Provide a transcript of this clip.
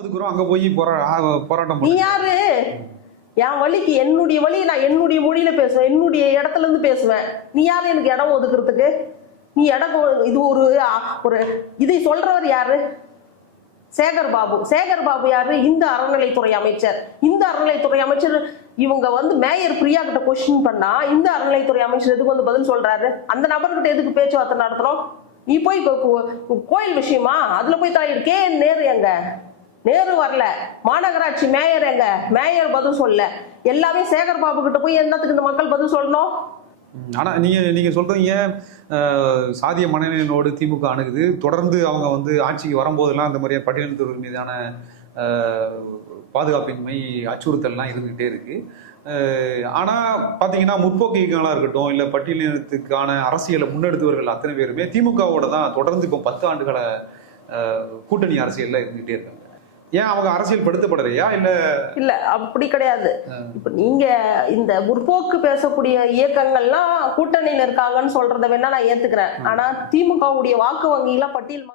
ஒதுக்குறோம் அங்க போய் போராட்டம் நீ. யாரு? என் வழிக்கு என்னுடைய வழி நான் என்னுடைய மொழியில பேசுவேன் என்னுடைய இடத்துல இருந்து பேசுவேன். நீ யாரு? எனக்கு இடம் ஒதுக்குறதுக்கு. நீ இடம் இது ஒரு ஒரு இதை சொல்றவர் யாரு? சேகர் பாபு. சேகர் பாபு யாரு? இந்த அறநிலைத்துறை அமைச்சர். இந்த அறநிலைத்துறை அமைச்சர் இவங்க வந்து மேயர் பிரியா கிட்ட கொஸ்டின் பண்ணா இந்த அறநிலைத்துறை அமைச்சர் எதுக்கு வந்து பதில் சொல்றாரு? அந்த நபர்கிட்ட எதுக்கு பேச்சுவார்த்தை நடத்துறோம் நீ போய் கோயில் விஷயமா? அதுல போய் தலையிடு கே நேரு எங்க? நேரு வரல. மாநகராட்சி மேயர் எங்க? மேயர் பதில் சொல்ல எல்லாமே சேகர் பாபு கிட்ட போய் என்னத்துக்கு இந்த மக்கள் பதில் சொல்லணும்? ஆனா நீங்க நீங்க சொல்றீங்க சாதிய மனநிலையோடு திமுக அணுகுது? தொடர்ந்து அவங்க வந்து ஆட்சிக்கு வரும்போதெல்லாம் அந்த மாதிரியான பட்டியலினத்தவர்கள் மீதான பாதுகாப்பின்மை அச்சுறுத்தல்லாம் இருந்துகிட்டே இருக்கு. ஆனால் ஆனா பாத்தீங்கன்னா முற்போக்கு இயக்கங்களா இருக்கட்டும் இல்ல பட்டியலினத்துக்கான அரசியலை முன்னெடுத்தவர்கள் அத்தனை பேருமே திமுகவோட தான் தொடர்ந்து இப்போ பத்து ஆண்டுகளை கூட்டணி அரசியல்ல இருந்துகிட்டே இருக்காங்க. ஏன் அவங்க அரசியல் படுத்தப்படலையா இல்ல இல்ல அப்படி கிடையாது. இப்ப நீங்க இந்த முற்போக்கு பேசக்கூடிய இயக்கங்கள்லாம் கூட்டணியில இருக்காங்கன்னு சொல்றத வேணா நான் ஏத்துக்கிறேன். ஆனா திமுகவுடைய வாக்கு வங்கியில பட்டியல்